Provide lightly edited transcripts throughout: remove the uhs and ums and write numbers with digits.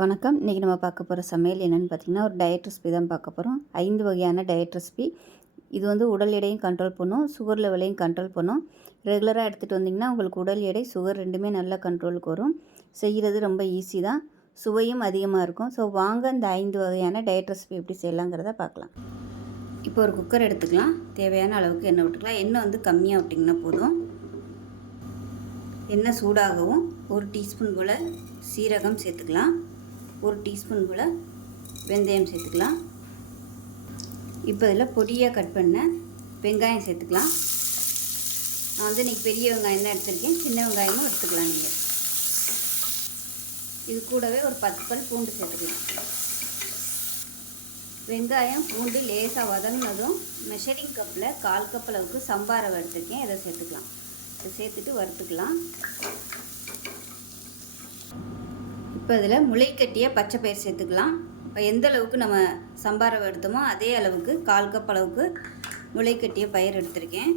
வணக்கம். இன்றைக்கி நம்ம பார்க்க போகிற சமையல் என்னென்னு பார்த்திங்கன்னா, ஒரு டயட் ரெசிபி தான் பார்க்க போகிறோம். 5 வகையான டயட் ரெசிபி. இது வந்து உடல் எடையும் கண்ட்ரோல் பண்ணும், சுகர் லெவலையும் கண்ட்ரோல் பண்ணும். ரெகுலராக எடுத்துகிட்டு வந்திங்கன்னா உங்களுக்கு உடல் எடை, சுகர் ரெண்டுமே நல்ல கண்ட்ரோலுக்கு வரும். செய்கிறது ரொம்ப ஈஸி தான், சுவையும் அதிகமாக இருக்கும். ஸோ வாங்க இந்த 5 வகையான டயட் ரெசிபி எப்படி செய்யலாங்கிறத பார்க்கலாம். இப்போ ஒரு குக்கர் எடுத்துக்கலாம். தேவையான அளவுக்கு எண்ணெய் விட்டுக்கலாம். எண்ணெய் வந்து கம்மியாக விட்டிங்கன்னா போதும். எண்ணெய் சூடாகவும் 1 டீஸ்பூன் போல் சீரகம் சேர்த்துக்கலாம். 1 டீஸ்பூன் போல் வெந்தயம் சேர்த்துக்கலாம். இப்போ இதில் பொடியாக கட் பண்ண வெங்காயம் சேர்த்துக்கலாம். நான் வந்து இன்றைக்கி பெரிய வெங்காயம் தான் எடுத்துருக்கேன், சின்ன வெங்காயமும் எடுத்துக்கலாம் நீங்கள். இது கூடவே ஒரு 10 பல் பூண்டு சேர்த்துக்கலாம். வெங்காயம் பூண்டு லேசாக வதங்கினதும் மெஷரிங் கப்பில் 1/4 கப் அளவுக்கு சம்பா ரவை எடுத்துருக்கேன், இதை சேர்த்துக்கலாம். இதை சேர்த்துட்டு வறுத்துக்கலாம். இப்போ இதில் முளைக்கட்டிய பச்சை பயிர் சேர்த்துக்கலாம். இப்போ எந்த அளவுக்கு நம்ம சம்பா ரவை எடுத்தோமோ அதே அளவுக்கு 1/4 கப் அளவுக்கு முளைக்கட்டிய பயிர் எடுத்திருக்கேன்.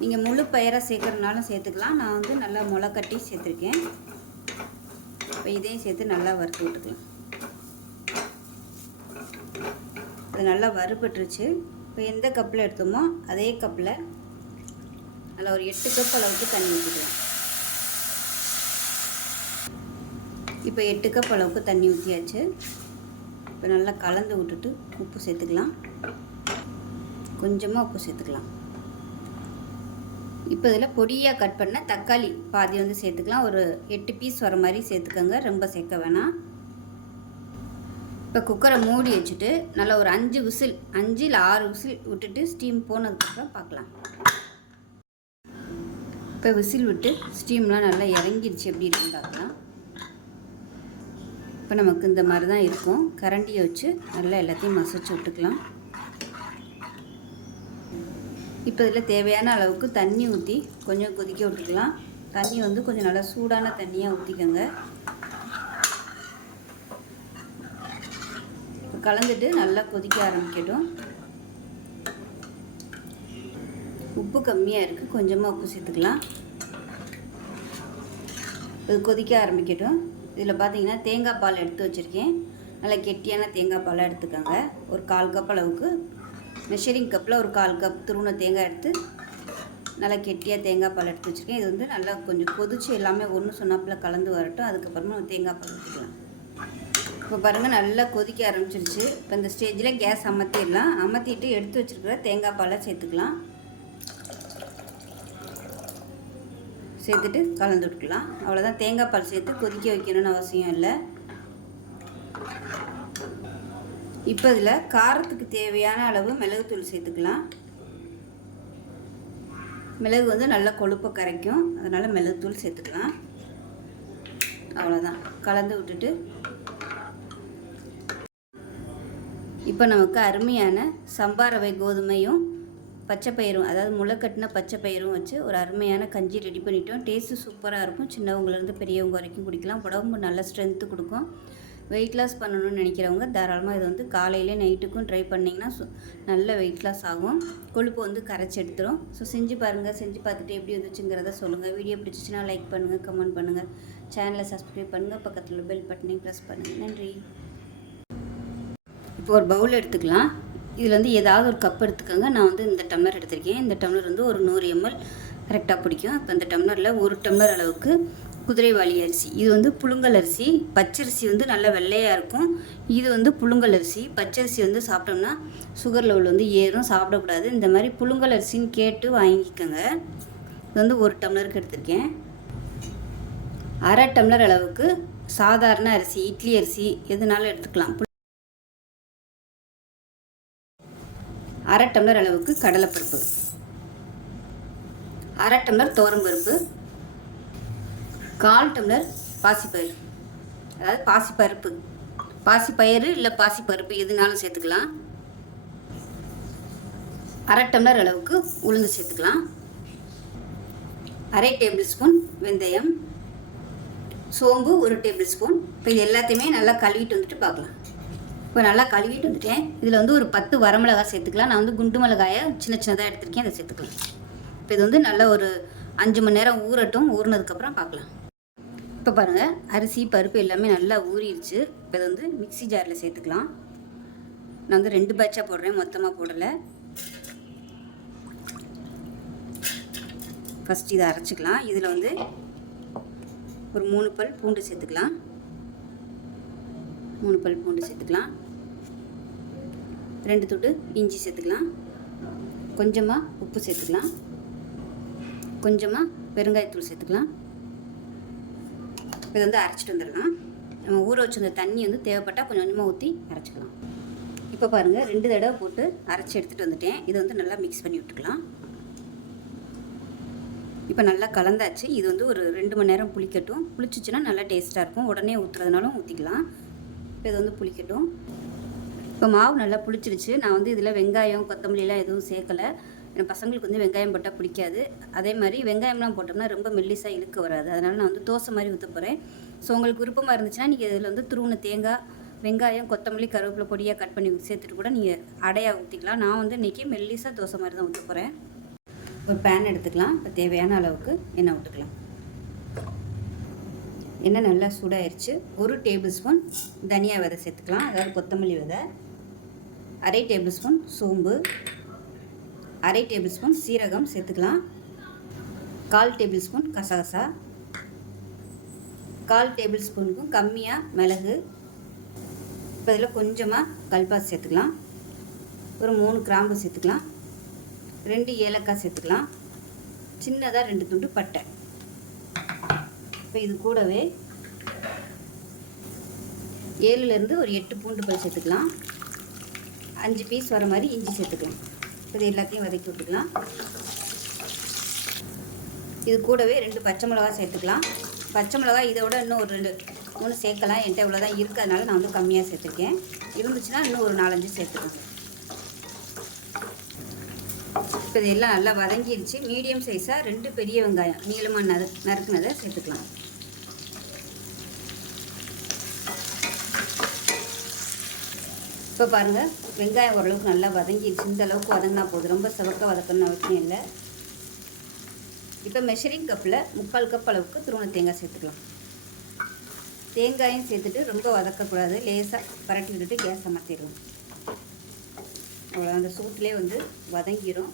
நீங்கள் முழு பயிராக சேர்க்குறதுனாலும் சேர்த்துக்கலாம். நான் வந்து நல்லா முளைக்கட்டி சேர்த்துருக்கேன். இப்போ இதையும் சேர்த்து நல்லா வறுத்து விட்டுக்கலாம். இது நல்லா வறுபட்டுருச்சு. இப்போ எந்த கப்பில் எடுத்தோமோ அதே கப்பில் நல்லா ஒரு 8 கப் அளவுக்கு தண்ணி ஊற்றிக்கலாம். இப்போ 8 கப் அளவுக்கு தண்ணி ஊற்றியாச்சு. இப்போ நல்லா கலந்து விட்டுட்டு உப்பு சேர்த்துக்கலாம். கொஞ்சமாக உப்பு சேர்த்துக்கலாம். இப்போ இதில் பொடியாக கட் பண்ண தக்காளி பாதி வந்து சேர்த்துக்கலாம். ஒரு 8 பீஸ் வர மாதிரி சேர்த்துக்கோங்க, ரொம்ப சேர்க்க வேணாம். இப்போ குக்கரை மூடி வச்சுட்டு நல்லா ஒரு 5 விசில் 5 இல்லை 6 விசில் விட்டுட்டு ஸ்டீம் போனதுக்கப்புறம் பார்க்கலாம். இப்போ விசில் விட்டு ஸ்டீம்லாம் நல்லா இறங்கிடுச்சு, எப்படி இருக்குன்னு பார்க்கலாம். இப்போ நமக்கு இந்த மாதிரி தான் இருக்கும். கரண்டியை வச்சு நல்லா எல்லாத்தையும் மசிச்சு விட்டுக்கலாம். இப்போ இதில் தேவையான அளவுக்கு தண்ணி ஊற்றி கொஞ்சம் கொதிக்க விட்டுக்கலாம். தண்ணி வந்து கொஞ்சம் நல்லா சூடான தண்ணியாக ஊற்றிக்கோங்க. இப்போ கலந்துட்டு நல்லா கொதிக்க ஆரம்பிக்கட்டும். உப்பு கம்மியாக இருக்குது, கொஞ்சமாக உப்பு சேர்த்துக்கலாம். இது கொதிக்க ஆரம்பிக்கட்டும். இதில் பார்த்தீங்கன்னா தேங்காய் பால் எடுத்து வச்சுருக்கேன். நல்லா கெட்டியான தேங்காய் பாலாக எடுத்துக்கோங்க. ஒரு 1/4 கப் அளவுக்கு மெஷரிங் கப்பில் ஒரு 1/4 கப் துருவின தேங்காய் எடுத்து நல்லா கெட்டியாக தேங்காய் பால் எடுத்து வச்சுருக்கேன். இது வந்து நல்லா கொஞ்சம் கொதிச்சு எல்லாமே ஒன்று சொன்னாப்பில் கலந்து வரட்டும். அதுக்கப்புறமா தேங்காய் பால் ஊற்றிக்கலாம். இப்போ பாருங்கள் நல்லா கொதிக்க ஆரம்பிச்சிருச்சு. இப்போ இந்த ஸ்டேஜில் கேஸ் அமர்த்திடலாம். அமர்த்திட்டு எடுத்து வச்சுருக்கிற தேங்காய் பாலை சேர்த்துக்கலாம். சேர்த்துட்டு கலந்து விட்டுக்கலாம். அவ்வளோதான். தேங்காய் பால் சேர்த்து கொதிக்க வைக்கணும்னு அவசியம் இல்லை. இப்போ இதில் காரத்துக்கு தேவையான அளவு மிளகுத்தூள் சேர்த்துக்கலாம். மிளகு வந்து நல்லா கொழுப்பை கரைக்கும், அதனால் மிளகுத்தூள் சேர்த்துக்கலாம். அவ்வளோதான். கலந்து விட்டுட்டு இப்போ நமக்கு அருமையான சம்பா ரவை கோதுமையும் பச்சை பயிரும், அதாவது முளைக்கட்டின பச்சை பயிரும் வச்சு ஒரு அருமையான கஞ்சி ரெடி பண்ணிட்டோம். டேஸ்ட்டு சூப்பராக இருக்கும். சின்னவங்கலேருந்து பெரியவங்க வரைக்கும் குடிக்கலாம். உடம்பு நல்ல ஸ்ட்ரென்த்து கொடுக்கும். வெயிட் லாஸ் பண்ணணும்னு நினைக்கிறவங்க தாராளமாக இது வந்து காலையிலே நைட்டுக்கும் ட்ரை பண்ணிங்கன்னா நல்ல வெயிட் லாஸ் ஆகும். கொழுப்பு வந்து கரைச்சி எடுத்துரும். ஸோ செஞ்சு பாருங்கள். செஞ்சு பார்த்துட்டு எப்படி வந்துச்சுங்கிறத சொல்லுங்கள். வீடியோ பிடிச்சிச்சின்னா லைக் பண்ணுங்கள், கமெண்ட் பண்ணுங்கள், சேனலை சப்ஸ்கிரைப் பண்ணுங்கள், பக்கத்தில் பெல் பட்டனையும் ப்ரெஸ் பண்ணுங்கள். நன்றி. இப்போ ஒரு பவுல் எடுத்துக்கலாம். இதில் வந்து ஏதாவது ஒரு கப் எடுத்துக்கோங்க. நான் வந்து இந்த டம்ளர் எடுத்திருக்கேன். இந்த டம்ளர் வந்து ஒரு 100 ml கரெக்டாக பிடிக்கும். இப்போ இந்த டம்ளரில் 1 டம்ளர் அளவுக்கு குதிரைவாலி அரிசி. இது வந்து புழுங்கல் அரிசி. பச்சரிசி வந்து நல்ல வெள்ளையாக இருக்கும். இது வந்து புழுங்கல் அரிசி. பச்சரிசி வந்து சாப்பிட்டோம்னா சுகர் லெவல் வந்து ஏறும், சாப்பிடக்கூடாது. இந்த மாதிரி புழுங்கல் அரிசின்னு கேட்டு வாங்கிக்கோங்க. இது வந்து 1 டம்ளருக்கு எடுத்திருக்கேன். 1/2 டம்ளர் அளவுக்கு சாதாரண அரிசி, இட்லி அரிசி எதுனாலும் எடுத்துக்கலாம். 1/2 டம்ளர் அளவுக்கு கடலைப்பருப்பு, 1/2 டம்ளர் துவரம்பருப்பு, 1/4 டம்ளர் பாசிப்பயிறு, அதாவது பாசிப்பருப்பு, பாசிப்பயிறு இல்லை பாசிப்பருப்பு எதுனாலும் சேர்த்துக்கலாம். 1/2 டம்ளர் அளவுக்கு உளுந்து சேர்த்துக்கலாம். 1/2 டேபிள் ஸ்பூன் வெந்தயம், சோம்பு 1 டேபிள் ஸ்பூன். இப்போ இது எல்லாத்தையுமே நல்லா கழுவிட்டு வந்துட்டு பார்க்கலாம். இப்போ நல்லா கழுவிட்டு வந்துட்டேன். இதில் வந்து ஒரு 10 வரமிளகாய் சேர்த்துக்கலாம். நான் வந்து குண்டு மிளகாயை சின்ன சின்னதாக எடுத்துருக்கேன், அதை சேர்த்துக்கலாம். இப்போ இது வந்து நல்லா ஒரு 5 மணி நேரம் ஊறட்டும். ஊறினதுக்கப்புறம் பார்க்கலாம். இப்போ பாருங்கள், அரிசி பருப்பு எல்லாமே நல்லா ஊறிடுச்சு. இப்போ இதை வந்து மிக்ஸி ஜாரில் சேர்த்துக்கலாம். நான் வந்து 2 பேட்சாக போடுறேன், மொத்தமாக போடலை. ஃபஸ்ட் இதை அரைச்சிக்கலாம். இதில் வந்து ஒரு 3 பல் பூண்டு சேர்த்துக்கலாம். 3 பல் பூண்டு சேர்த்துக்கலாம். 2 துண்டு இஞ்சி சேர்த்துக்கலாம். கொஞ்சமாக உப்பு சேர்த்துக்கலாம். கொஞ்சமாக பெருங்காயத்தூள் சேர்த்துக்கலாம். இதை வந்து அரைச்சிட்டு வந்துடலாம். நம்ம ஊற வச்சுருந்த தண்ணி வந்து தேவைப்பட்டால் கொஞ்சம் கொஞ்சமாக ஊற்றி அரைச்சிக்கலாம். இப்போ பாருங்கள், 2 தடவை போட்டு அரைச்சி எடுத்துகிட்டு வந்துட்டேன். இதை வந்து நல்லா மிக்ஸ் பண்ணி விட்டுக்கலாம். இப்போ நல்லா கலந்தாச்சு. இது வந்து ஒரு 2 மணி நேரம் புளிக்கட்டும். புளிச்சிச்சுன்னா நல்லா டேஸ்ட்டாக இருக்கும். உடனே ஊற்றுறதுனாலும் ஊற்றிக்கலாம். இப்போ இது வந்து புளிக்கட்டும். இப்போ மாவு நல்லா புளிச்சிருச்சு. நான் வந்து இதில் வெங்காயம் கொத்தமல்லிலாம் எதுவும் சேர்க்கலை. என் பசங்களுக்கு வந்து வெங்காயம் போட்டால் பிடிக்காது. அதே மாதிரி வெங்காயம்லாம் போட்டோம்னா ரொம்ப மெல்லிசாக இழுக்க வராது. அதனால் நான் வந்து தோசை மாதிரி ஊற்ற போகிறேன். ஸோ உங்களுக்கு விருப்பமாக இருந்துச்சுன்னா நீங்கள் இதில் வந்து துருவின தேங்காய், வெங்காயம், கொத்தமல்லி, கருவேப்பிலை பொடியாக கட் பண்ணி சேர்த்துட்டு கூட நீங்கள் அடையாக ஊற்றிக்கலாம். நான் வந்து இன்றைக்கி மெல்லிசாக தோசை மாதிரி தான் ஊற்ற போகிறேன். ஒரு பேன் எடுத்துக்கலாம். இப்போ தேவையான அளவுக்கு எண்ணெய் விட்டுக்கலாம். எண்ணெய் நல்லா சூடாயிருச்சு. 1 டேபிள் ஸ்பூன் தனியா விதை சேர்த்துக்கலாம், அதாவது கொத்தமல்லி விதை. 1/2 டேபிள் ஸ்பூன் சோம்பு, 1/2 டேபிள் ஸ்பூன் சீரகம் சேர்த்துக்கலாம். 1/4 டேபிள் ஸ்பூன் கசகசா, 1/4 டேபிள் ஸ்பூனுக்கும் கம்மியாக மிளகு. இப்போ இதில் கொஞ்சமாக கல்பாசி சேர்த்துக்கலாம். ஒரு 3 கிராம்பு சேர்த்துக்கலாம். 2 ஏலக்காய் சேர்த்துக்கலாம். சின்னதாக 2 துண்டு பட்டை. இப்போ இது கூடவே 7லேருந்து ஒரு 8 பூண்டு பல் சேர்த்துக்கலாம். 5 பீஸ் வர மாதிரி இஞ்சி சேர்த்துக்கலாம். இது எல்லாத்தையும் வதக்கி விட்டுக்கலாம். இது கூடவே 2 பச்சை மிளகா சேர்த்துக்கலாம். பச்சை மிளகா இதை விட இன்னும் ஒரு 2-3 சேர்க்கலாம். என்கிட்ட இவ்வளோ தான் இருக்கிறதுனால நான் வந்து கம்மியாக சேர்த்துருக்கேன். இருந்துச்சுன்னா இன்னும் ஒரு 4-5 சேர்த்துக்கோங்க. இப்போ இது எல்லாம் நல்லா வதங்கிடுச்சு. மீடியம் சைஸாக 2 பெரிய வெங்காயம் நீளமாக நறுக்குனதை சேர்த்துக்கலாம். இப்போ பாருங்கள், வெங்காயம் ஓரளவுக்கு நல்லா வதங்கிடுச்சு. இந்த அளவுக்கு வதங்கினா போதும், ரொம்ப செவக்க வதக்கணும்னு அவசியம் இல்லை. இப்போ மெஷரிங் கப்பில் 3/4 கப் அளவுக்கு துருவன தேங்காய் சேர்த்துக்கலாம். தேங்காயும் சேர்த்துட்டு ரொம்ப வதக்கக்கூடாது, லேசாக பரட்டி விட்டுட்டு கேஸ் அமர்த்திடுவோம். அவ்வளோ அந்த சூட்டிலே வந்து வதங்கிடும்.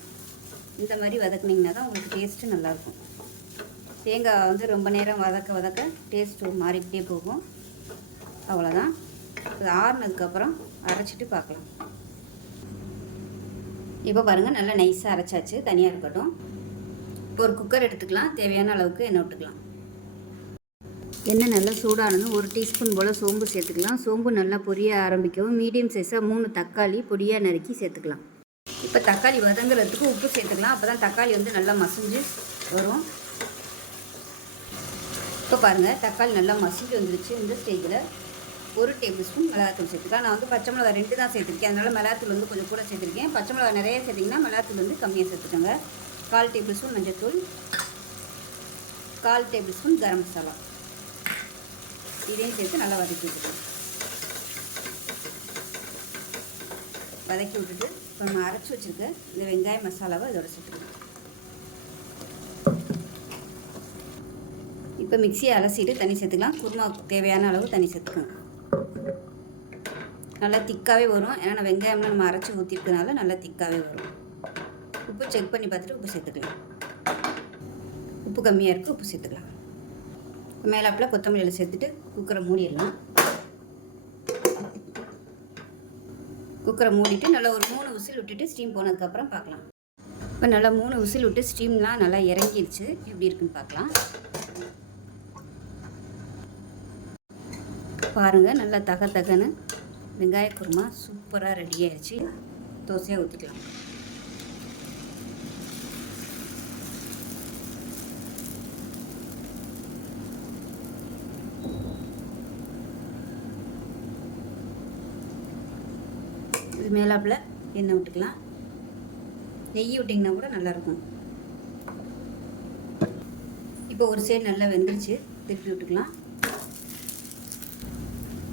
இந்த மாதிரி வதக்குனிங்கன்னா தான் உங்களுக்கு டேஸ்ட்டு நல்லாயிருக்கும். தேங்காய் வந்து ரொம்ப நேரம் வதக்க டேஸ்ட்டு மாறிக்கிட்டே போகும். அவ்வளோதான். இது ஆறுனதுக்கப்புறம் அரைச்சிட்டு பார்க்கலாம். இப்போ பாருங்கள், நல்லா நைஸாக அரைச்சாச்சு, தனியாக இருக்கட்டும். இப்போ ஒரு குக்கர் எடுத்துக்கலாம். தேவையான அளவுக்கு எண்ணெய் விட்டுக்கலாம். எண்ணெய் நல்லா சூடானதும் 1 டீஸ்பூன் போல் சோம்பு சேர்த்துக்கலாம். சோம்பு நல்லா பொரிய ஆரம்பிக்கவும் மீடியம் சைஸாக 3 தக்காளி பொடியாக நறுக்கி சேர்த்துக்கலாம். இப்போ தக்காளி வதங்குறதுக்கு உப்பு சேர்த்துக்கலாம். அப்போ தான் தக்காளி வந்து நல்லா மசிஞ்சு வரும். இப்போ பாருங்கள், தக்காளி நல்லா மசிஞ்சு வந்துடுச்சு. இந்த ஸ்டேஜில் 1 டேபிள் ஸ்பூன் மிளகாத்தூள் சேர்த்துக்கலாம். நான் வந்து பச்சை மிளகா 2 தான் சேர்த்துருக்கேன். அதனால் மிளகாத்தூள் வந்து கொஞ்சம் கூட சேர்த்துருக்கேன். பச்சை மிளகா நிறைய சேர்த்திங்கன்னா மிளகாத்தூள் வந்து கம்மியாக சேர்த்துக்கோங்க. 1/4 டேபிள் ஸ்பூன் மஞ்சள்தூள், 1/4 டேபிள் ஸ்பூன் கரம் மசாலா. இதையும் சேர்த்து நல்லா வதக்கி விட்டுக்கலாம். வதக்கி விட்டுட்டு இப்போ நம்ம அரைச்சி வச்சுருக்க இந்த வெங்காய மசாலாவை இதோட சேர்த்துக்கலாம். இப்போ மிக்சியை அலசிட்டு தண்ணி சேர்த்துக்கலாம். குருமா தேவையான அளவு தண்ணி சேர்த்துக்கோங்க. நல்லா திக்காகவே வரும். ஏன்னா நான் வெங்காயம்லாம் நம்ம அரைச்சி ஊற்றிருக்கனால நல்லா திக்காகவே வரும். உப்பு செக் பண்ணி பார்த்துட்டு உப்பு சேர்த்துக்கலாம். உப்பு கம்மியாக இருக்குது, உப்பு சேர்த்துக்கலாம். மேலாப்பில் கொத்தமல்லியில் சேர்த்துட்டு குக்கரை மூடிடலாம். குக்கரை மூடிட்டு நல்லா ஒரு 3 விசில் விட்டுட்டு ஸ்டீம் போனதுக்கப்புறம் பார்க்கலாம். இப்போ நல்லா 3 விசில் விட்டு ஸ்டீம்லாம் நல்லா இறங்கிடுச்சு. எப்படி இருக்குன்னு பார்க்கலாம். பாருங்கள், நல்லா தகன்னு வெங்காய குருமா சூப்பராக ரெடி ஆயிடுச்சு. தோசையாக ஊற்றிக்கலாம். இது மேலாப்பில் எண்ணெய் விட்டுக்கலாம். நெய் விட்டிங்கன்னா கூட நல்லாயிருக்கும். இப்போ ஒரு சைடு நல்லா வெந்துருச்சு, திருப்பி விட்டுக்கலாம்.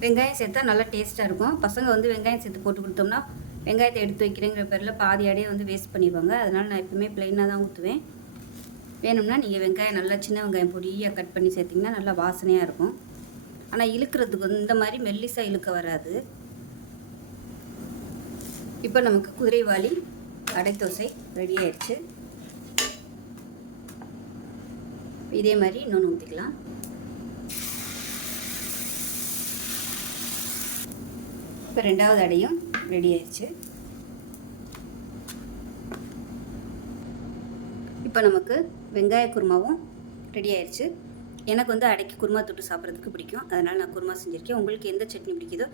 வெங்காயம் சேர்த்தா நல்லா டேஸ்ட்டாக இருக்கும். பசங்க வந்து வெங்காயம் சேர்த்து போட்டு கொடுத்தோம்னா வெங்காயத்தை எடுத்து வைக்கிறேங்கிற பேரில் பாதி அடையை வந்து வேஸ்ட் பண்ணிடுவாங்க. அதனால் நான் எப்பவுமே ப்ளைனாக தான் ஊற்றுவேன். வேணும்னா நீங்கள் வெங்காயம் நல்லா சின்ன வெங்காயம் பொடியாக கட் பண்ணி சேர்த்திங்கன்னா நல்லா வாசனையாக இருக்கும். ஆனால் இழுக்கிறதுக்கு வந்து இந்த மாதிரி மெல்லிசாக இழுக்க வராது. இப்போ நமக்கு குதிரைவாலி அடை தோசை ரெடி ஆயிடுச்சு. இதே மாதிரி இன்னொன்று ஊற்றிக்கலாம். இப்போ ரெண்டாவது அடையும் ரெடி ஆயிடுச்சு. இப்போ நமக்கு வெங்காய குருமாவும் ரெடி ஆயிடுச்சு. எனக்கு வந்து அடைக்கு குருமா தொட்டு சாப்பிட்றதுக்கு பிடிக்கும், அதனால் நான் குருமா செஞ்சுருக்கேன். உங்களுக்கு எந்த சட்னி பிடிக்குதோ,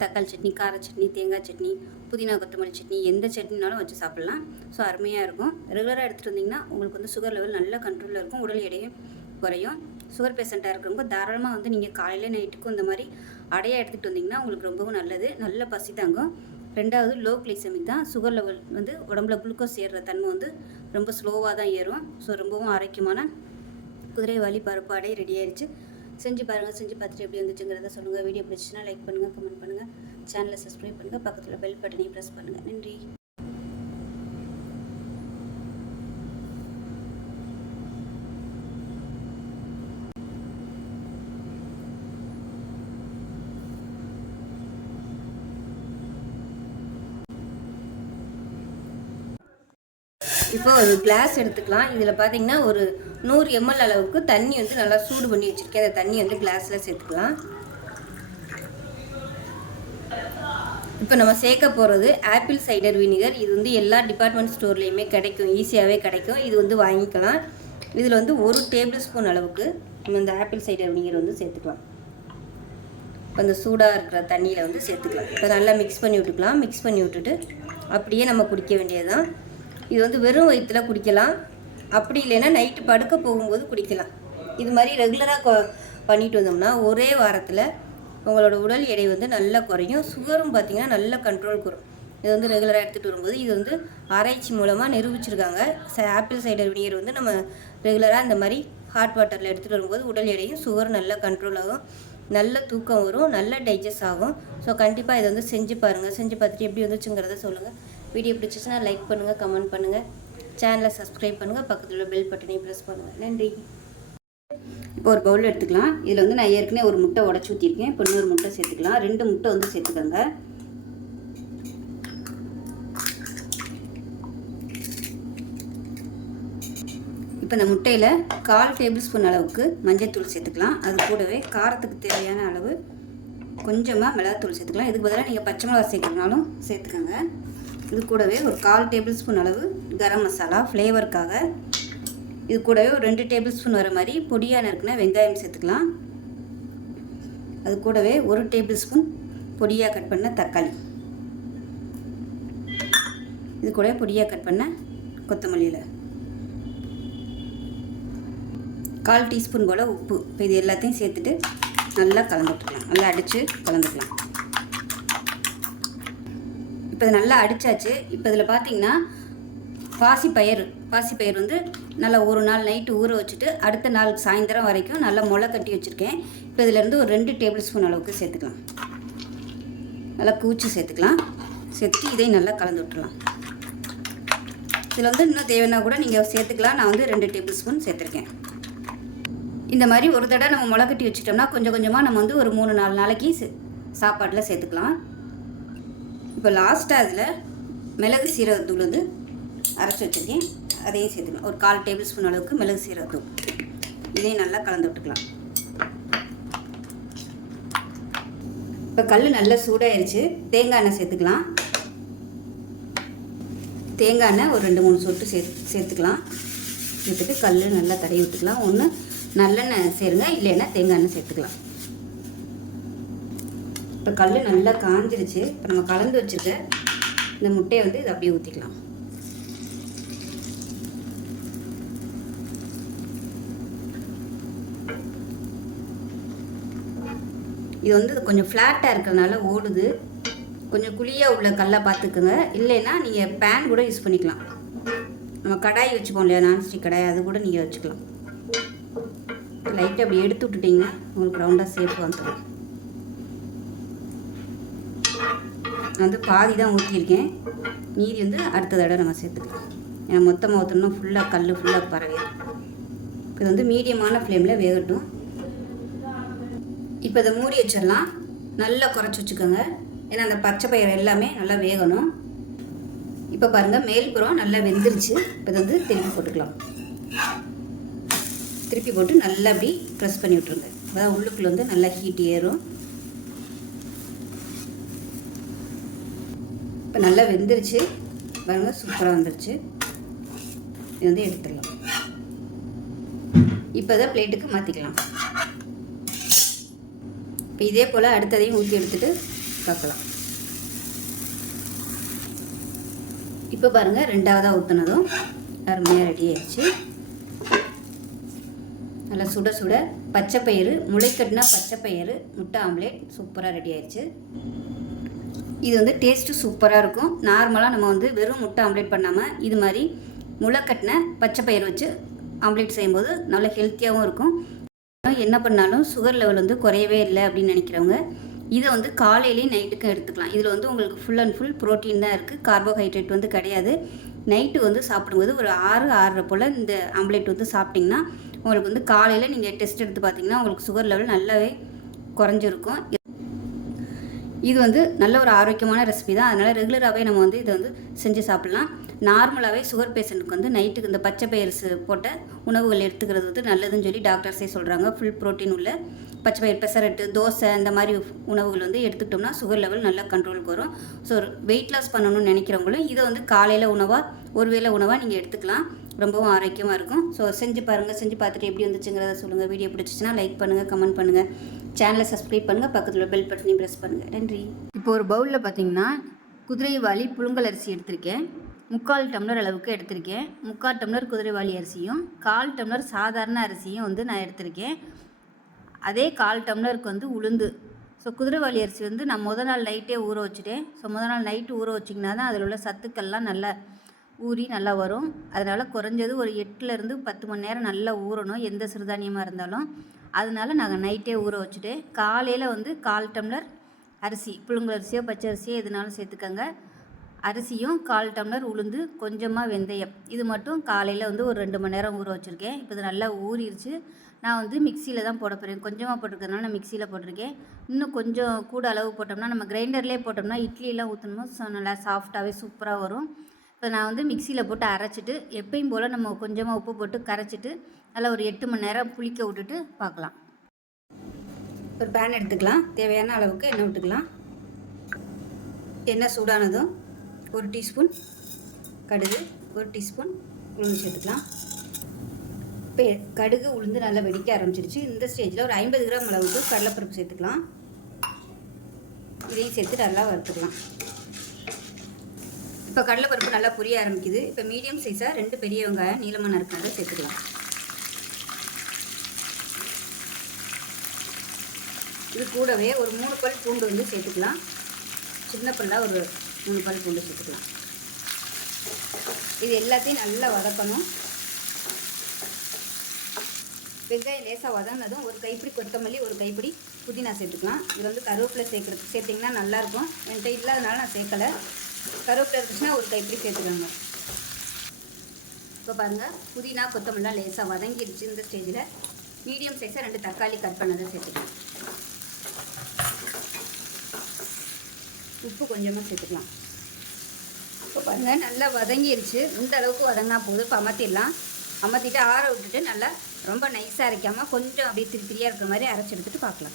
தக்காளி சட்னி, கார சட்னி, தேங்காய் சட்னி, புதினா கொத்தமல்லி சட்னி, எந்த சட்னினாலும் வச்சு சாப்பிட்லாம். ஸோ அருமையாக இருக்கும். ரெகுலராக எடுத்துகிட்டு வந்திங்கன்னா உங்களுக்கு வந்து சுகர் லெவல் நல்ல கண்ட்ரோலில் இருக்கும், உடல் எடையும் குறையும். சுகர் பேஷண்ட்டாக இருக்கிறவங்க தாராளமாக வந்து நீங்கள் காலையில் நைட்டுக்கும் இந்த மாதிரி அடையாக எடுத்துகிட்டு வந்திங்கன்னா உங்களுக்கு ரொம்பவும் நல்லது. நல்ல பசி தாங்கும். ரெண்டாவது லோ கிளைசமிக் தான். சுகர் லெவல் வந்து உடம்புல குளுக்கோஸ் ஏறுற தன்மை வந்து ரொம்ப ஸ்லோவாக தான் ஏறும். ஸோ ரொம்பவும் ஆரோக்கியமான குதிரைவாலி பருப்பு அடை ரெடி ஆயிடுச்சு. செஞ்சு பாருங்கள். செஞ்சு பார்த்துட்டு எப்படி வந்துச்சுங்கிறத சொல்லுங்கள். வீடியோ பிடிச்சிச்சுன்னா லைக் பண்ணுங்கள், கமெண்ட் பண்ணுங்கள், சேனலை சப்ஸ்கிரைப் பண்ணுங்கள், பக்கத்தில் பெல் பட்டனையும் ப்ரெஸ் பண்ணுங்கள். நன்றி. இப்போ ஒரு கிளாஸ் எடுத்துக்கலாம். இதில் பார்த்தீங்கன்னா ஒரு 100 ml அளவுக்கு தண்ணி வந்து நல்லா சூடு பண்ணி வச்சுருக்கேன். அந்த தண்ணி வந்து கிளாஸில் சேர்த்துக்கலாம். இப்போ நம்ம சேர்க்க போகிறது ஆப்பிள் சைடர் வினிகர். இது வந்து எல்லா டிபார்ட்மெண்ட் ஸ்டோர்லேயுமே கிடைக்கும், ஈஸியாகவே கிடைக்கும். இது வந்து வாங்கிக்கலாம். இதில் வந்து 1 டேபிள் ஸ்பூன் அளவுக்கு நம்ம இந்த ஆப்பிள் சைடர் வினிகர் வந்து சேர்த்துக்கலாம். இப்போ இந்த சூடாக இருக்கிற தண்ணியில் வந்து சேர்த்துக்கலாம். இப்போ நல்லா மிக்ஸ் பண்ணி விட்டுக்கலாம். மிக்ஸ் பண்ணி விட்டுட்டு அப்படியே நம்ம குடிக்க வேண்டியது தான். இது வந்து வெறும் வயிற்றில் குடிக்கலாம், அப்படி இல்லைன்னா நைட்டு படுக்க போகும்போது குடிக்கலாம். இது மாதிரி ரெகுலராக பண்ணிட்டு வந்தோம்னா ஒரே வாரத்தில் உங்களோட உடல் எடை வந்து நல்லா குறையும். சுகரும் பார்த்திங்கன்னா நல்ல கண்ட்ரோலுக்கு வரும். இது வந்து ரெகுலராக எடுத்துகிட்டு வரும்போது இது வந்து ஆராய்ச்சி மூலமாக நிரூபிச்சிருக்காங்க. ஆப்பிள் சைடர் வினிகர் வந்து நம்ம ரெகுலராக இந்த மாதிரி ஹாட் வாட்டரில் எடுத்துகிட்டு வரும்போது உடல் எடையும் சுகரும் நல்லா கண்ட்ரோல் ஆகும், நல்ல தூக்கம் வரும், நல்ல டைஜஸ்ட் ஆகும். ஸோ கண்டிப்பாக இதை வந்து செஞ்சு பாருங்கள். செஞ்சு பார்த்துட்டு எப்படி வந்துச்சுங்கிறத சொல்லுங்கள். வீடியோ பிடிச்சிச்சுன்னா லைக் பண்ணுங்கள், கமெண்ட் பண்ணுங்கள், சேனலை சப்ஸ்கிரைப் பண்ணுங்கள், பக்கத்தில் உள்ள பெல் பட்டனையும் ப்ரெஸ் பண்ணுங்கள். நன்றி. இப்போ ஒரு பவுல் எடுத்துக்கலாம். இதில் வந்து நான் ஏற்கனவே ஒரு முட்டை உடச்சி ஊற்றிருக்கேன். இப்போ இன்னொரு முட்டை சேர்த்துக்கலாம். 2 முட்டை வந்து சேர்த்துக்கோங்க. இப்போ இந்த முட்டையில் 1/4 டேபிள் ஸ்பூன் அளவுக்கு மஞ்சள்தூள் சேர்த்துக்கலாம். அது கூடவே காரத்துக்கு தேவையான அளவு கொஞ்சமாக மிளகாத்தூள் சேர்த்துக்கலாம். இதுக்கு பதிலாக நீங்கள் பச்சை மிளகா சேர்க்கறனாலும் சேர்த்துக்கோங்க. இது கூடவே ஒரு 1/4 டேபிள் ஸ்பூன் அளவு கரம் மசாலா ஃப்ளேவருக்காக. இது கூடவே ஒரு 2 டேபிள் ஸ்பூன் வர மாதிரி பொடியாக நறுக்குன வெங்காயம் சேர்த்துக்கலாம். அது கூடவே 1 டேபிள் ஸ்பூன் பொடியாக கட் பண்ண தக்காளி. இது கூடவே பொடியாக கட் பண்ண கொத்தமல்லி இலை. 1/4 டீஸ்பூன் போல் உப்பு. இப்போ இது எல்லாத்தையும் சேர்த்துட்டு நல்லா கலந்துட்டுக்கலாம். நல்லா அடித்து கலந்துக்கலாம். இப்போ இது நல்லா அடித்தாச்சு. இப்போ இதில் பார்த்தீங்கன்னா பாசிப்பயிர் வந்து நல்லா ஒரு நாள் நைட்டு ஊற வச்சுட்டு அடுத்த நாள் சாயந்தரம் வரைக்கும் நல்லா முளை கட்டி வச்சுருக்கேன். இப்போ இதிலேருந்து ஒரு 2 டேபிள் ஸ்பூன் அளவுக்கு சேர்த்துக்கலாம். நல்லா கூச்சி சேர்த்துக்கலாம். சேர்த்துட்டு இதையும் நல்லா கலந்து விட்டுலாம். இதில் வந்து இன்னும் தேவைன்னா கூட நீங்கள் சேர்த்துக்கலாம். நான் வந்து 2 டேபிள் ஸ்பூன் சேர்த்துருக்கேன். இந்த மாதிரி ஒரு தடவை நம்ம முளை கட்டி வச்சுட்டோம்னா கொஞ்சம் கொஞ்சமாக நம்ம வந்து ஒரு 3-4 நாளைக்கு சாப்பாட்டில் சேர்த்துக்கலாம். இப்போ லாஸ்ட்டாக அதில் மிளகு சீரகத்தூள் வந்து அரைச்சி வச்சுருக்கேன், அதையும் சேர்த்துக்கலாம். ஒரு 1/4 டேபிள் ஸ்பூன் அளவுக்கு மிளகு சீரகத்தூள். இதையும் நல்லா கலந்து விட்டுக்கலாம். இப்போ கல் நல்லா சூடாயிருச்சு. தேங்காய் எண்ணெய் சேர்த்துக்கலாம். தேங்காய் எண்ணெய் ஒரு 2-3 சொட்டு சேர்த்துக்கலாம். சேர்த்துட்டு கல் நல்லா தடவி விட்டுக்கலாம். ஒன்று நல்லெண்ணெய் சேருங்க, இல்லைன்னா தேங்காய் எண்ணெய் சேர்த்துக்கலாம். இப்போ கல் நல்லா காஞ்சிருச்சு. இப்போ நம்ம கலந்து வச்சுருக்க இந்த முட்டையை வந்து இதை அப்படியே ஊற்றிக்கலாம். இது வந்து கொஞ்சம் ஃப்ளாட்டாக இருக்கிறதுனால ஓடுது. கொஞ்சம் குழியாக உள்ள கல்லை பார்த்துக்குங்க. இல்லைன்னா நீங்கள் பேன் கூட யூஸ் பண்ணிக்கலாம். நம்ம கடாய் வச்சுப்போம் இல்லையா, நான்ஸ்டிக் கடாய், அது கூட நீங்கள் வச்சுக்கலாம். லைட்டாக அப்படி எடுத்து விட்டுட்டிங்கன்னா உங்களுக்கு ரவுண்டாக சேஃப் வந்துடும். நான் வந்து பாதி தான் ஊற்றியிருக்கேன், மீதி வந்து அடுத்த தடவை நம்ம சேர்த்துக்கலாம். ஏன்னா மொத்தமாக ஊற்றணும்னா ஃபுல்லாக கல் ஃபுல்லாக பரவிடும். இது வந்து மீடியமான ஃப்ளேமில் வேகட்டும். இப்போ இதை மூடி வச்சிடலாம். நல்லா குறைச்சி வச்சுக்கோங்க, ஏன்னா அந்த பச்சை பயிறு எல்லாமே நல்லா வேகணும். இப்போ பாருங்கள் மேல்புறம் நல்லா வெந்துருச்சு. இப்போ இதை வந்து திருப்பி போட்டுக்கலாம். திருப்பி போட்டு நல்லா அப்படி ப்ரெஸ் பண்ணி விட்ருங்க. அதான் உள்ளுக்குள்ளே வந்து நல்லா ஹீட் ஏறும். இப்போ நல்லா வெந்துருச்சு பாருங்கள், சூப்பராக வந்துருச்சு. இது வந்து எடுத்துடலாம். இப்போ தான் பிளேட்டுக்கு மாற்றிக்கலாம். இப்போ இதே போல் அடுத்ததையும் ஊற்றி எடுத்துகிட்டு பார்க்கலாம். இப்போ பாருங்கள் ரெண்டாவதாக ஊற்றினதும் அருமையாக ரெடி ஆயிடுச்சு. நல்லா சுட சுட பச்சைப்பயிறு, முளைக்கட்டினா பச்சைப்பயிறு முட்டை ஆம்லேட் சூப்பராக ரெடி ஆயிடுச்சு. இது வந்து டேஸ்ட்டு சூப்பராக இருக்கும். நார்மலாக நம்ம வந்து வெறும் முட்டை ஆம்லேட் பண்ணாமல் இது மாதிரி முளைக்கட்டின பச்சைப்பயிறு வச்சு ஆம்லேட் செய்யும்போது நல்லா ஹெல்த்தியாகவும் இருக்கும். என்ன பண்ணாலும் சுகர் லெவல் வந்து குறையவே இல்லை அப்படின்னு நினைக்கிறவங்க இதை வந்து காலையிலேயும் நைட்டுக்கும் எடுத்துக்கலாம். இதில் வந்து உங்களுக்கு ஃபுல் அண்ட் ஃபுல் ப்ரோட்டீன் தான் இருக்குது, கார்போஹைட்ரேட் வந்து கிடையாது. நைட்டு வந்து சாப்பிடும்போது ஒரு 6-6:30 போல் இந்த ஆம்லேட் வந்து சாப்பிட்டிங்கன்னா உங்களுக்கு வந்து காலையில் நீங்கள் டெஸ்ட் எடுத்து பார்த்தீங்கன்னா உங்களுக்கு சுகர் லெவல் நல்லாவே குறைஞ்சிருக்கும். இது வந்து நல்ல ஒரு ஆரோக்கியமான ரெசிபி தான். அதனால் ரெகுலராகவே நம்ம வந்து இதை வந்து செஞ்சு சாப்பிட்லாம். நார்மலாகவே சுகர் பேஷண்ட்டுக்கு வந்து நைட்டுக்கு இந்த பச்சை பயிறு போட்ட உணவுகள் எடுத்துக்கிறது வந்து நல்லதுன்னு சொல்லி டாக்டர்ஸே சொல்கிறாங்க. ஃபுல் ப்ரோட்டீன் உள்ள பச்சை பயிர், பெசரட்டு, தோசை இந்த மாதிரி உணவுகள் வந்து எடுத்துக்கிட்டோம்னா சுகர் லெவல் நல்லா கண்ட்ரோலுக்கு வரும். ஸோ வெயிட் லாஸ் பண்ணணும்னு நினைக்கிறவங்களும் இதை வந்து காலையில் உணவாக ஒருவேளை உணவாக நீங்கள் எடுத்துக்கலாம். ரொம்பவும் ஆரோக்கியமாக இருக்கும். ஸோ செஞ்சு பாருங்கள். செஞ்சு பார்த்துட்டு எப்படி வந்துச்சுங்கிறத சொல்லுங்கள். வீடியோ பிடிச்சிச்சின்னா லைக் பண்ணுங்கள், கமெண்ட் பண்ணுங்கள், சேனலை சப்ஸ்கிரைப் பண்ணுங்கள், பக்கத்தில் பெல் பட்டனையும் ப்ரெஸ் பண்ணுங்கள். நன்றி. இப்போ ஒரு பவுலில் பார்த்தீங்கன்னா குதிரைவாலி புழுங்கல் அரிசி எடுத்திருக்கேன். 3/4 டம்ளர் அளவுக்கு எடுத்திருக்கேன். 3/4 டம்ளர் குதிரைவாலி அரிசியும் 1/4 டம்ளர் சாதாரண அரிசியும் வந்து நான் எடுத்திருக்கேன். அதே 1/4 டம்ளருக்கு வந்து உளுந்து. ஸோ குதிரைவாலி அரிசி வந்து நான் முதல் நாள் நைட்டே ஊற வச்சுட்டேன். ஸோ முதல் நாள் நைட்டு ஊற வச்சிங்கன்னா தான் அதில் உள்ள சத்துக்கள்லாம் நல்லா ஊறி நல்லா வரும். அதனால் குறைஞ்சது ஒரு 8லேருந்து 10 மணி நேரம் நல்லா ஊறணும், எந்த சிறுதானியமாக இருந்தாலும். அதனால நாங்கள் நைட்டே ஊற வச்சுட்டேன். காலையில் வந்து 1/4 டம்ளர் அரிசி, புழுங்கல் அரிசியோ பச்சை அரிசியோ எதுனாலும் சேர்த்துக்கோங்க. அரிசியும் 1/4 டம்ளர் உளுந்து, கொஞ்சமாக வெந்தயம், இது மட்டும் காலையில் வந்து ஒரு 2 மணி நேரம் ஊற வச்சுருக்கேன். இப்போ இது நல்லா ஊறிடுச்சு. நான் வந்து மிக்சியில் தான் போட போகிறேன். கொஞ்சமாக போட்டிருக்கிறதுனால நான் மிக்சியில் போட்டிருக்கேன். இன்னும் கொஞ்சம் கூட அளவு போட்டோம்னா நம்ம கிரைண்டர்லேயே போட்டோம்னா இட்லியெல்லாம் ஊற்றணும் நல்லா சாஃப்டாகவே சூப்பராக வரும். இப்போ நான் வந்து மிக்சியில் போட்டு அரைச்சிட்டு எப்பயும் போல் நம்ம கொஞ்சமாக உப்பு போட்டு கரைச்சிட்டு நல்லா ஒரு 8 மணி நேரம் புளிக்க விட்டுட்டு பார்க்கலாம். ஒரு பேன் எடுத்துக்கலாம். தேவையான அளவுக்கு எண்ணெய் விட்டுக்கலாம். எண்ணெய் சூடானதும் 1 டீஸ்பூன் கடுகு, 1 டீஸ்பூன் உளுந்து சேர்த்துக்கலாம். இப்போ கடுகு உளுந்து நல்லா வெடிக்க ஆரம்பிச்சிருச்சு. இந்த ஸ்டேஜில் ஒரு 50 கிராம் அளவுக்கு கடலைப்பருப்பு சேர்த்துக்கலாம். இதையும் சேர்த்து நல்லா வறுத்துக்கலாம். இப்போ கடலைப்பருப்பு நல்லா புரிய ஆரம்பிக்குது. இப்போ மீடியம் சைஸாக 2 பெரிய வெங்காயம் நீளமாக நறுக்கிறத சேர்த்துக்கலாம். இது கூடவே ஒரு 3 பல் பூண்டு வந்து சேர்த்துக்கலாம். சின்ன பல்லாக ஒரு 3 பல் பூண்டு சேர்த்துக்கலாம். இது எல்லாத்தையும் நல்லா வதக்கணும். வெங்காயம் லேசாக வதங்கினதும் ஒரு கைப்பிடி கொத்தமல்லி, ஒரு கைப்பிடி புதினா சேர்த்துக்கலாம். இது வந்து கருவேப்பிலை சேர்த்திங்கன்னா நல்லாயிருக்கும். என்கிட்ட இல்லாதனால நான் சேர்க்கலை. கருவேப்பிலை இருந்துச்சுன்னா ஒரு கைப்பிடி சேர்த்துக்கோங்க. இப்போ பாருங்கள் புதினா கொத்தமல்லாம் லேசாக வதங்கிடுச்சு. இந்த ஸ்டேஜில் மீடியம் சைஸாக 2 தக்காளி கட் பண்ணதை சேர்த்துக்கலாம். உப்பு கொஞ்சமாக சேர்த்துக்கலாம். இப்போ பாருங்கள் நல்லா வதங்கிடுச்சு. இந்த அளவுக்கு வதங்கினா போதும். இப்போ அமர்த்திட்டு ஆற விட்டுட்டு நல்லா ரொம்ப நைஸாக அரைக்காமல் கொஞ்சம் அப்படியே திரியாக இருக்கிற மாதிரி அரைச்சி எடுத்துகிட்டு பார்க்கலாம்.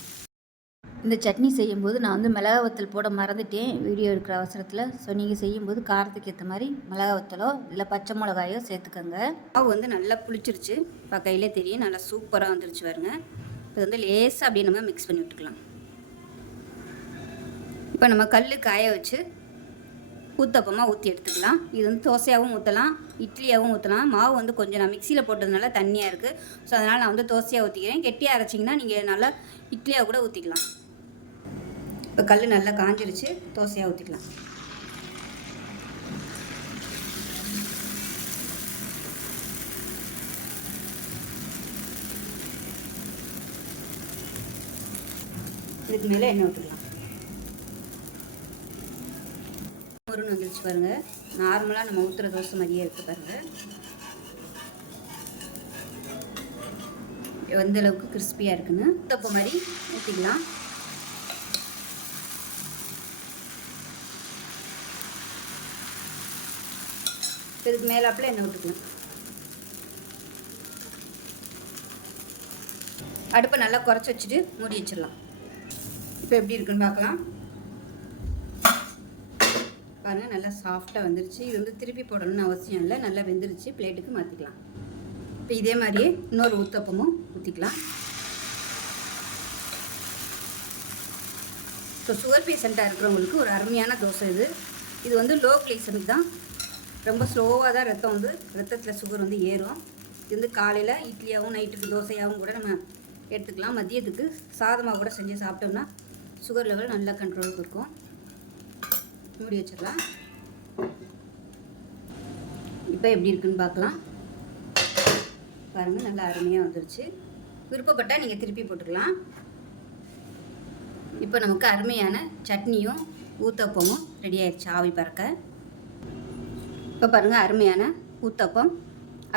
இந்த சட்னி செய்யும்போது நான் வந்து மிளகா வத்தல் போட மறந்துட்டேன் வீடியோ எடுக்கிற அவசரத்தில். ஸோ நீங்கள் செய்யும்போது காரத்துக்கு ஏற்ற மாதிரி மிளகா வத்தலோ இல்லை பச்சை மிளகாயோ சேர்த்துக்கோங்க. மாவு வந்து நல்லா புளிச்சிருச்சு. கையிலே தெரியும் நல்லா சூப்பராக வந்துருச்சு பாருங்க. இது வந்து லேசாக அப்படியே நம்ம மிக்ஸ் பண்ணி விட்டுக்கலாம். இப்போ நம்ம கல் காய வச்சு ஊத்தப்பமாக ஊற்றி எடுத்துக்கலாம். இது வந்து தோசையாகவும் ஊற்றலாம், இட்லியாகவும் ஊற்றலாம். மாவு வந்து கொஞ்சம் நான் மிக்சியில் போட்டதுனால தண்ணியாக இருக்குது. ஸோ அதனால் நான் வந்து தோசையாக ஊற்றிக்கிறேன். கெட்டியாக அரைச்சிங்கன்னா நீங்கள் நல்லா இட்லியாக கூட ஊற்றிக்கலாம். இப்போ கல் நல்லா காஞ்சிருச்சு. தோசையாக ஊற்றிக்கலாம். இதுக்கு மேலே எண்ணெய் விட்டுக்கலாம். ஒரு வந்துருச்சு பாருங்கள். நார்மலாக நம்ம ஊற்றுற தோசை மாதிரியே இருக்குது பாருங்கள். எந்த அளவுக்கு கிறிஸ்பியாக இருக்குன்னு தப்பு மாதிரி ஊற்றிக்கலாம். இதுக்கு மேலாப்பில் எண்ணெய் விட்டுக்கலாம். அடுப்பை நல்லா குறைச்சி வச்சுட்டு மூடி வச்சிடலாம். இப்போ எப்படி இருக்குன்னு பார்க்கலாம். பாருங்கள், நல்லா சாஃப்டாக வந்துருச்சு. இது வந்து திருப்பி போடணும்னு அவசியம் இல்லை, நல்லா வெந்துருச்சு. பிளேட்டுக்கு மாற்றிக்கலாம். இப்போ இதே மாதிரியே இன்னொரு ஊத்தப்பமும் ஊற்றிக்கலாம். இப்போ சுகர் பேஷண்ட்டாக இருக்கிறவங்களுக்கு ஒரு அருமையான தோசை இது. இது வந்து லோ கிளைசமிக் தான். ரொம்ப ஸ்லோவாக தான் ரத்தத்தில் சுகர் வந்து ஏறும். இது வந்து காலையில் இட்லியாகவும் நைட்டுக்கு தோசையாகவும் கூட நம்ம எடுத்துக்கலாம். மதியத்துக்கு சாதமாக கூட செஞ்சு சாப்பிட்டோம்னா சுகர் லெவல் நல்லா கண்ட்ரோலுக்கு இருக்கும். மூடி வச்சிடலாம். இப்போ எப்படி இருக்குன்னு பார்க்கலாம். பாருங்கள், நல்லா அருமையாக வந்துருச்சு. விருப்பப்பட்டால் நீங்கள் திருப்பி போட்டுக்கலாம். இப்போ நமக்கு அருமையான சட்னியும் ஊத்தப்பமும் ரெடி ஆயிடுச்சு ஆவி பறக்க. இப்போ பாருங்கள், அருமையான ஊத்தப்பம்,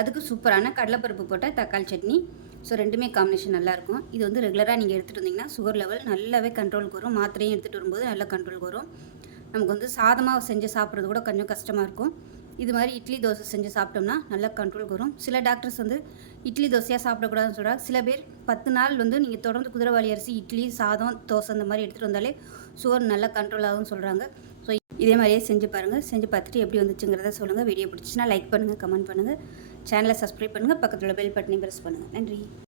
அதுக்கு சூப்பரான கடலைப்பருப்பு போட்ட தக்காளி சட்னி. ஸோ ரெண்டுமே காம்பினேஷன் நல்லாயிருக்கும். இது வந்து ரெகுலராக நீங்கள் எடுத்துகிட்டு வந்தீங்கன்னா சுகர் லெவல் நல்லாவே கண்ட்ரோலுக்கு வரும். மாத்திரையும் எடுத்துகிட்டு வரும்போது நல்லா கண்ட்ரோலுக்கு வரும். நமக்கு வந்து சாதமாக செஞ்சு சாப்பிட்றது கூட கொஞ்சம் கஷ்டமாக இருக்கும். இது மாதிரி இட்லி தோசை செஞ்சு சாப்பிட்டோம்னா நல்லா கண்ட்ரோலுக்கு வரும். சில டாக்டர்ஸ் வந்து இட்லி தோசையாக சாப்பிடக்கூடாதுன்னு சொல்கிறாங்க. சில பேர் 10 நாள் வந்து நீங்கள் தொடர்ந்து குதிரைவாலி அரிசி இட்லி சாதம் தோசை இந்த மாதிரி எடுத்துகிட்டு வந்தாலே சுகர் நல்லா கண்ட்ரோல் ஆகும்னு சொல்கிறாங்க. ஸோ இதே மாதிரியே செஞ்சு பாருங்கள். செஞ்சு பார்த்துட்டு எப்படி வந்துச்சுங்கிறத சொல்லுங்கள். வீடியோ பிடிச்சின்னா லைக் பண்ணுங்கள், கமெண்ட் பண்ணுங்கள், சேனலை சப்ஸ்கிரைப் பண்ணுங்கள், பக்கத்தில் பெல் பட்டனையும் ப்ரெஸ் பண்ணுங்கள். நன்றி.